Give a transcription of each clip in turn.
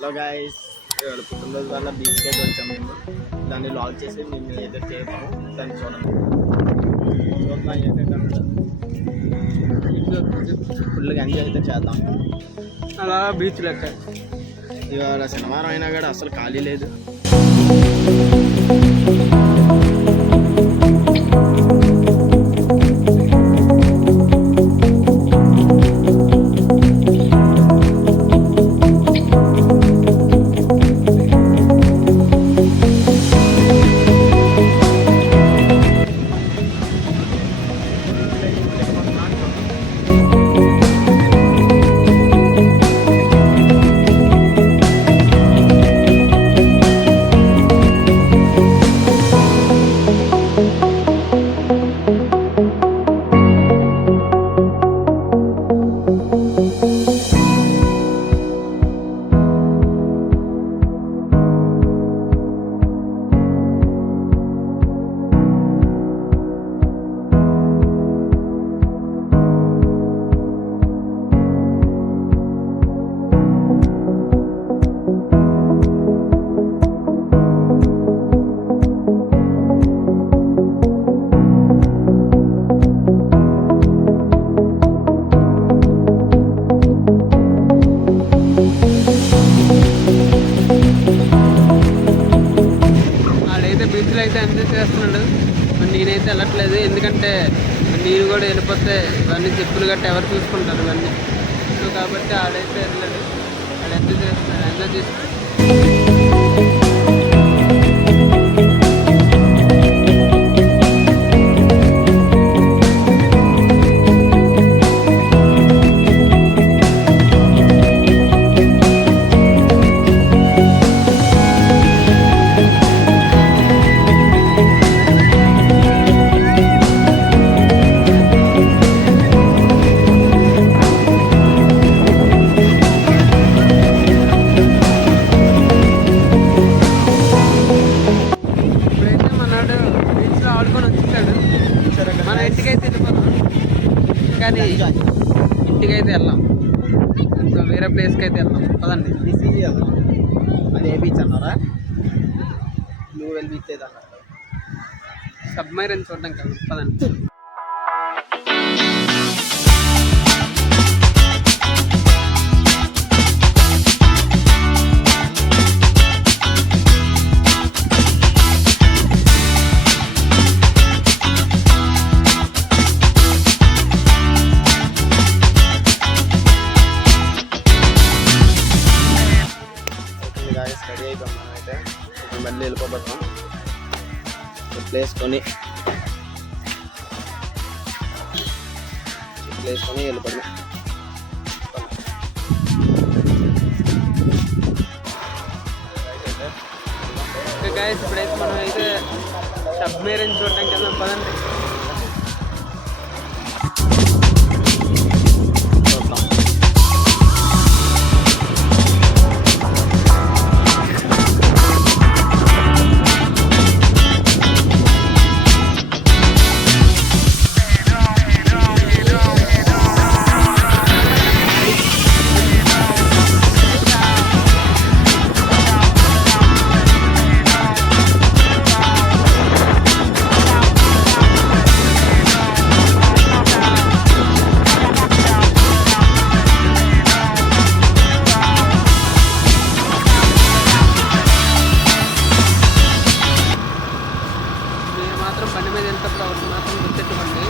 Hello guys, ఇవాళ పుట్టినరోజు వల్ల బీచ్కి అయితే వచ్చాము. మేము దాన్ని లాక్ చేసి మేము ఏదైతే చేద్దాము దాన్ని చూడండి. ఫుల్గా ఎంజాయ్ అయితే చేద్దాం అలా బీచ్ లెక్క. ఇవాళ శనివారం అయినా కూడా అసలు ఖాళీ లేదు. అయితే ఎంజాయ్ చేస్తున్నాడు. నేనైతే వెళ్ళట్లేదు, ఎందుకంటే నేను కూడా వెళ్ళిపోతే ఇవన్నీ చెప్పులు గట్ట ఎవరు చూసుకుంటారు ఇవన్నీ. సో కాబట్టి ఆడైతే వెళ్ళాడు, ఆడ ఎంజాయ్ చేస్తున్నాడు, ఎంజాయ్ చేస్తున్నాడు. మన ఇంటికైతే వెళ్ళిపోతాం, కానీ ఇంటికైతే వెళ్ళాం, ఇంకా వేరే ప్లేస్కి అయితే వెళ్దాం. పదండి, డిసీజీ వెళ్దాం. అది ఏ బీచ్ అన్నారా? బ్లూ వెల్ బీచ్ అయితే అన్నారు. సబ్మైరన్ చూడడం కాదు, పదండి. స్టడీ అయిపోయాం. మనం అయితే ఇప్పుడు మళ్ళీ వెళ్ళిపోతాం. ప్లేస్ కొని వెళ్ళిపోతాం. గాయస్ ఇప్పుడైతే మనం అయితే సబ్మెరైన్ చూడడానికి వెళ్దాం, పదండి. బండి మీద వెళ్తేప్పుడు ఒకటి మాత్రం గుర్తెట్టుకోండి,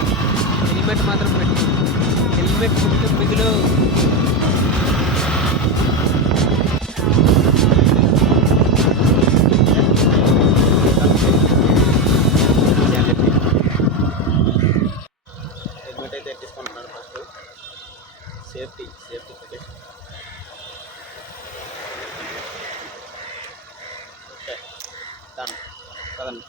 హెల్మెట్ మాత్రం పెట్టుకోండి. హెల్మెట్ ముందు మిగులు హెల్మెట్ అయితే తీసుకుంటున్నాడు. First safety okay done. పదండి.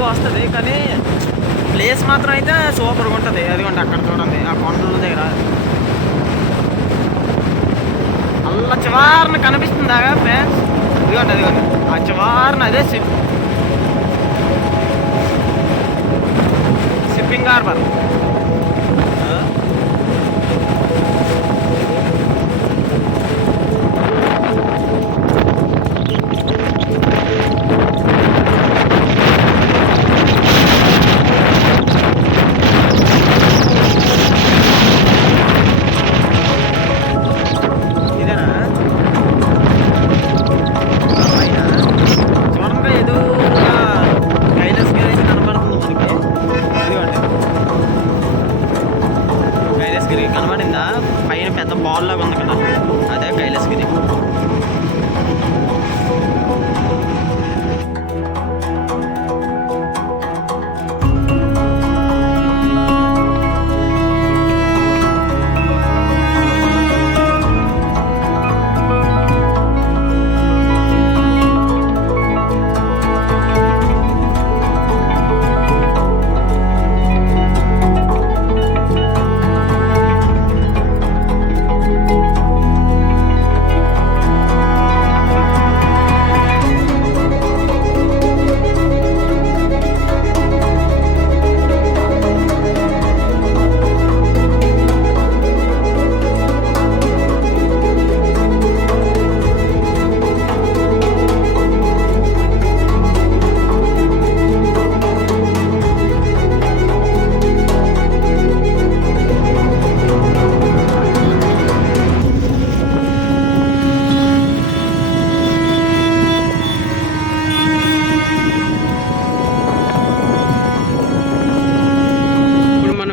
ఎక్కువ వస్తుంది, కానీ ప్లేస్ మాత్రం అయితే సూపర్గా ఉంటుంది. అదిగోండి అక్కడ చూడండి ఆ కొండల దగ్గర అల్ల చివారన కనిపిస్తుందా ఫ్రెండ్స్? ఇదిగోండి అదిగోండి ఆ చివారన అదే షిప్పింగ్ హార్బర్. కనబడిందా? పైన పెద్ద బాల్ లాగా ఉంది కదా, అదే కైలాసగిరి.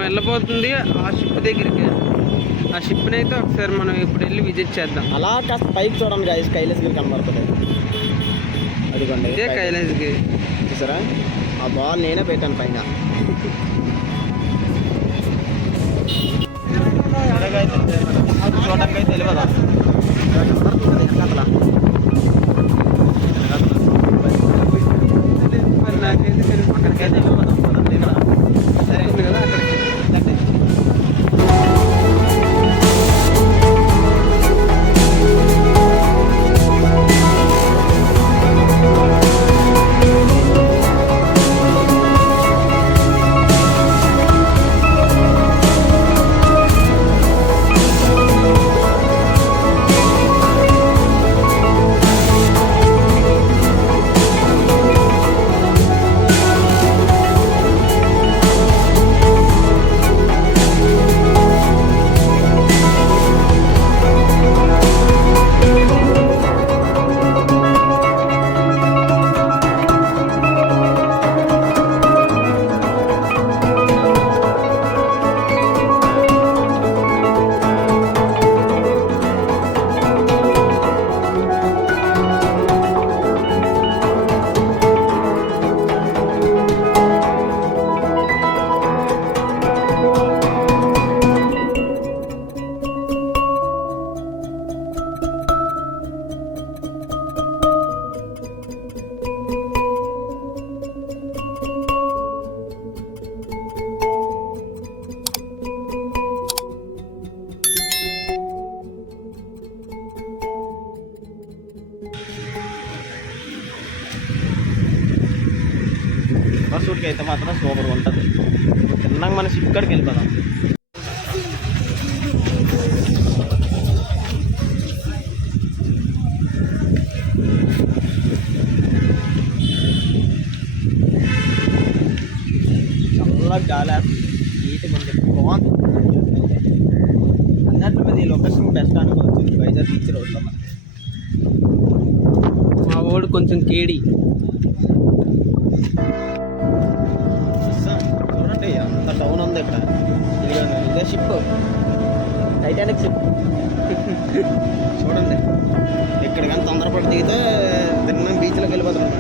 వెళ్ళబోతుంది ఆ షిప్ దగ్గరికి. ఆ షిప్ని అయితే ఒకసారి మనం ఇప్పుడు వెళ్ళి విజిట్ చేద్దాం. అలా కాస్త పైకి చూడండి గాయస్, కైలాసగిరి కనబడుతుంది. అదిగోండి ఇదే కైలాసగిరి. చూసారా ఆ బాల్ నేనే పెట్టాను పైన. చూడడానికి అయితే తెలియదా నాకైతే తెలియదు. అక్కడికైతే తెలియదా సరే ఉంది కదా అక్కడికి. షూట్కి అయితే మాత్రం సూపర్గా ఉంటుంది. తిన్నాక మన షిప్ కాడికి వెళ్ళిపోదాం. చల్లగా గాలి నీట్గా ఉంది, బాగుంది. అన్నట్టు మీద ఈ లొకేషన్ బెస్ట్ అనుకోవచ్చు వైజాగ్ బీచ్ రోడ్లో. మా వాడు కొంచెం కేడి. చూడండి అంత టౌన్ ఉంది ఇక్కడ. ఇదే షిప్, టైటానిక్ షిప్. చూడండి ఇక్కడ కానీ తొందరపడి దిగితే తిన్న బీచ్లోకి వెళ్ళిపోతున్నాం.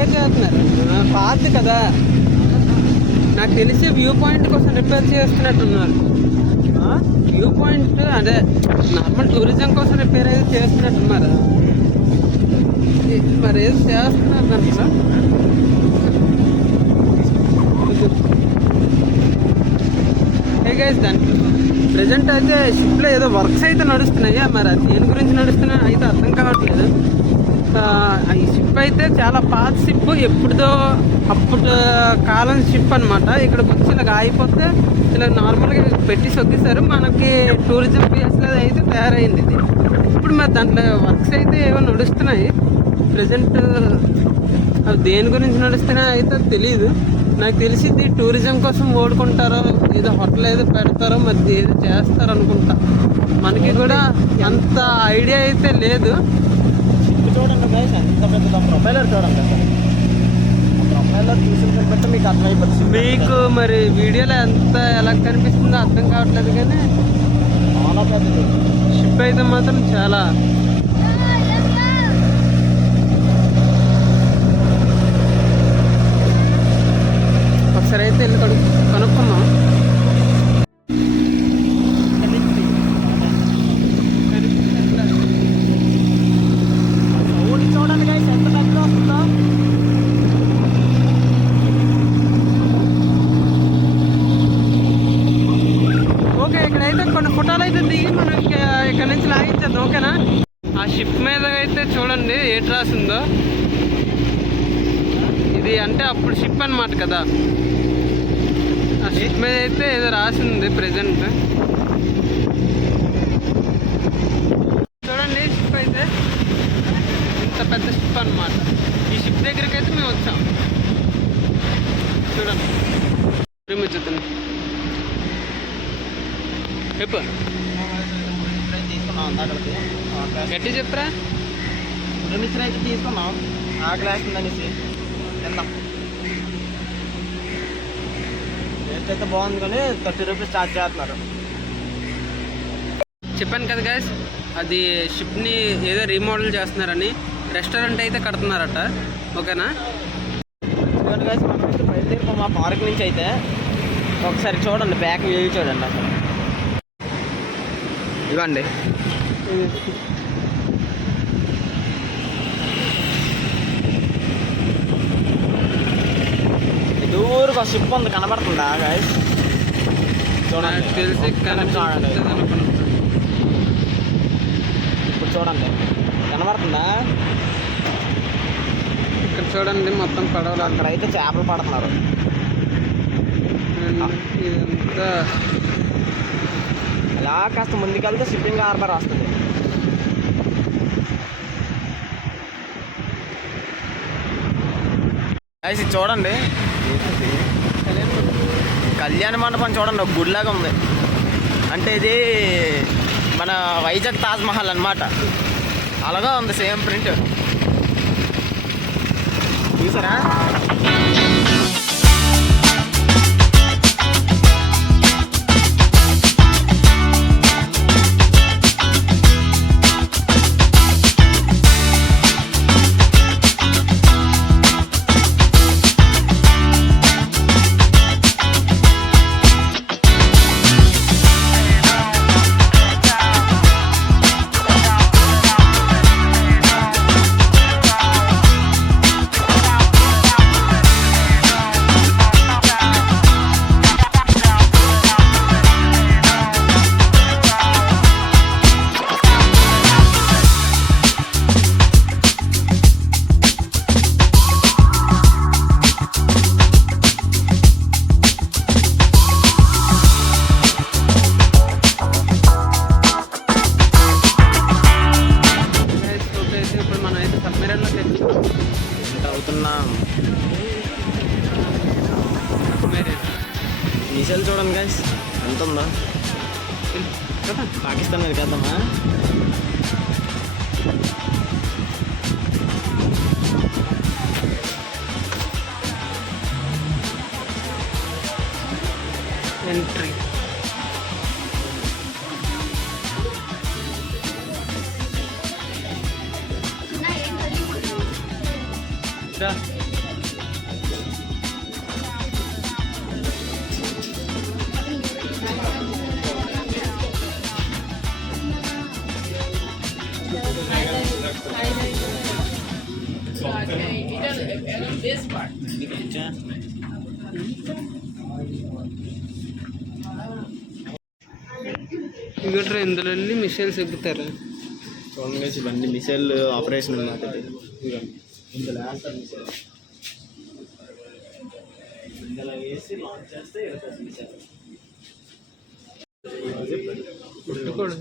రిపేర్ చేస్తున్నారు. పాత కదా, నాకు తెలిసి వ్యూ పాయింట్ కోసం రిపేర్ చేస్తున్నట్టున్నారు. వ్యూ పాయింట్ అదే నార్మల్ టూరిజం కోసం రిపేర్ అయితే చేస్తున్నట్టున్నారు. మరి ఏదో చేస్తున్నారు దాంట్లో. హే గైస్, దానికి ప్రజెంట్ అయితే షిప్లో ఏదో వర్క్స్ అయితే నడుస్తున్నాయా, మరి అది దేని గురించి నడుస్తున్నాయి అయితే అర్థం కావట్లేదు. ఈ షిప్ అయితే చాలా పాత షిప్, ఎప్పుడుదో అప్పుడు కాలం షిప్ అనమాట. ఇక్కడికి వచ్చి ఇలాగ ఆగిపోతే ఇలా నార్మల్గా పెట్టి సొగ్గిస్తారు. మనకి టూరిజం ప్లేస్లో అయితే తయారైంది ఇది. ఇప్పుడు మరి దాంట్లో వర్క్స్ అయితే ఏవో నడుస్తున్నాయి ప్రజెంట్. అవి దేని గురించి నడుస్తున్నాయో అయితే తెలియదు. నాకు తెలిసింది టూరిజం కోసం ఓడుకుంటారో, ఏదో హోటల్ ఏదో పెడతారో, మరి ఏదో చేస్తారో అనుకుంటా. మనకి కూడా అంత ఐడియా అయితే లేదు. చూడండి గైస్, ఎంత పెద్ద ప్రొఫైలర్ చూడండి. ప్రొఫైలర్ చూసిన బట్టి మీకు అర్థమైపోతుంది. మీకు మరి వీడియోలో ఎంత ఎలా కనిపిస్తుందో అర్థం కావట్లేదు, కానీ చాలా పెద్దది షిప్ అయితే మాత్రం చాలా. ఒకసారి అయితే వెళ్ళి కనుక్కున్నాం. చూడండి గైస్, ఎంత పెద్దగా వస్తుందో. ఓకే, ఇక్కడైతే కొన్ని ఫోటోలు అయితే దిగి మనం ఇక్కడ నుంచి లాగించేద్దాం, ఓకేనా? ఆ షిప్ మీద అయితే చూడండి ఏటి రాసిందో. ఇది అంటే అప్పుడు షిప్ అన్నమాట కదా. ఆ షిప్ మీద అయితే ఏదో రాసింది ప్రెజెంట్. చూడండి షిప్ అయితే ఇంత పెద్ద షిప్ అన్నమాట. ఈ షిప్ దగ్గరికి అయితే మేము వచ్చాం. చూడండి వచ్చేద్దాం. చెప్పు, తీసుకున్నాం అందాకడికి గట్టి చెప్పరా. మిక్చర్ అయితే తీసుకున్నాం, ఆకలి వేస్తుందనేసి తిందాం. టేస్ట్ అయితే బాగుంది, కానీ 30 రూపీస్ ఛార్జ్ చేస్తున్నారు. చెప్పాను కదా గైస్, అది షిప్ని ఏదో రీమోడల్ చేస్తున్నారని. రెస్టారెంట్ అయితే కడుతున్నారట, ఓకేనా? చూడండి గైస్, మనం అయితే బయలుదేరుతాం మా పార్క్ నుంచి. అయితే ఒకసారి చూడండి, బ్యాక్ వ్యూ చూడండి. అసలు ఇవ్వండి, దూరుగా షిప్ ఉంది, కనబడుతుందా గైస్? చూడండి, తెలిసి ఇప్పుడు చూడండి, కనబడుతుందా? ఇక్కడ చూడండి మొత్తం పడవలు. అక్కడైతే చేపలు పడుతున్నారు. ఇదంతా అలా కాస్త ముందుకెళ్తే షిప్పింగ్ హార్బర్ వస్తుంది. గైస్ ఇది చూడండి, కళ్యాణ మండపం చూడండి, ఒక గుడిలాగా ఉంది. అంటే ఇది మన వైజాగ్ తాజ్మహల్ అన్నమాట. అలాగా ఉంది, సేమ్ ప్రింట్. చూసారా? అవుతున్నాం. మిసైల్ చూడండి గైస్, ఎంత ఉందో. పాకిస్తాన్ మీద కద్దామా? ఎంట్రీ ఇంకోటి ఇందులో వెళ్ళి మిషన్స్ ఎక్కుతారు. చూడండి ఇవన్నీ మిసైల్ ఆపరేషన్ అన్నమాట. ఇందులో వేస్తారు మిసైల్, ఇందులో వేసి లాంచ్ చేస్తే మిసైల్. కూడా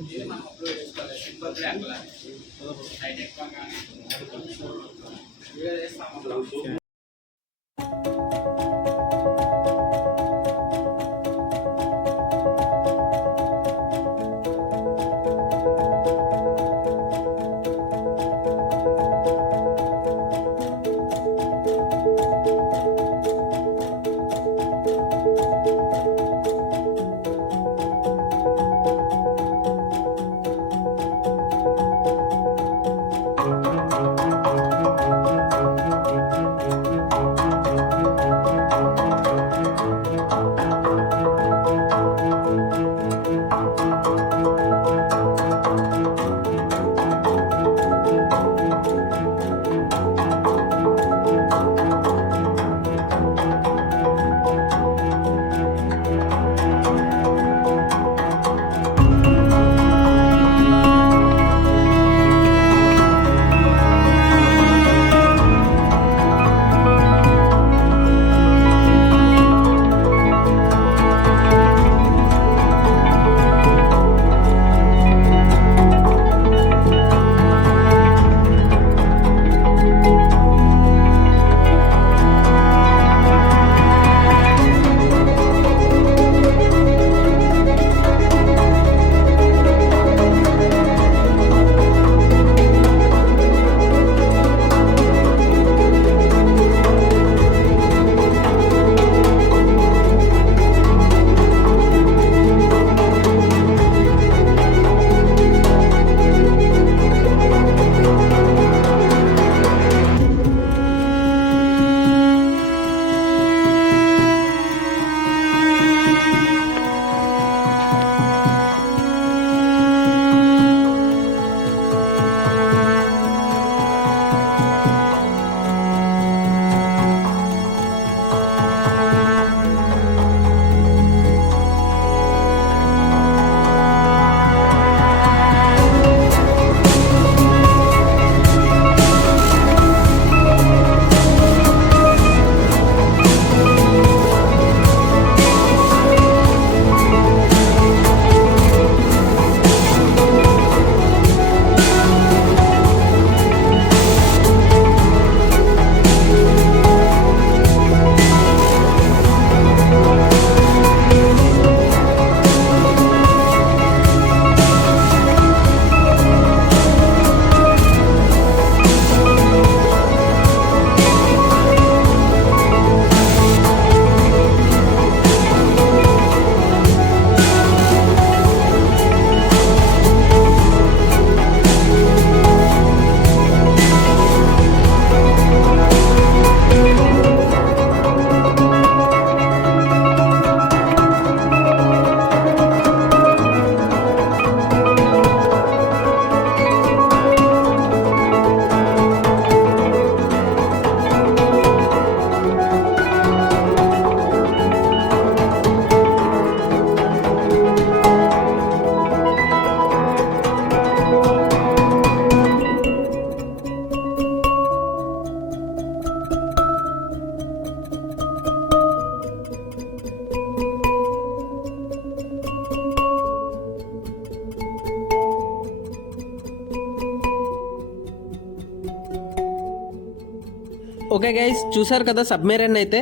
ఓకే గైస్, చూసారు కదా సబ్మెరైన్ అయితే.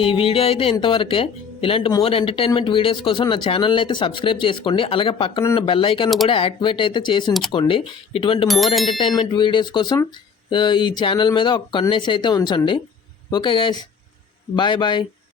ఈ వీడియో అయితే ఇంతవరకే. ఇలాంటి మోర్ ఎంటర్టైన్మెంట్ వీడియోస్ కోసం నా ఛానల్ని అయితే సబ్స్క్రైబ్ చేసుకోండి. అలాగే పక్కనున్న బెల్ ఐకాన్ కూడా యాక్టివేట్ అయితే చేసి ఉంచుకోండి. ఇటువంటి మోర్ ఎంటర్టైన్మెంట్ వీడియోస్ కోసం ఈ ఛానల్ మీద ఒక కన్నేసి అయితే ఉంచండి. Okay guys, bye bye.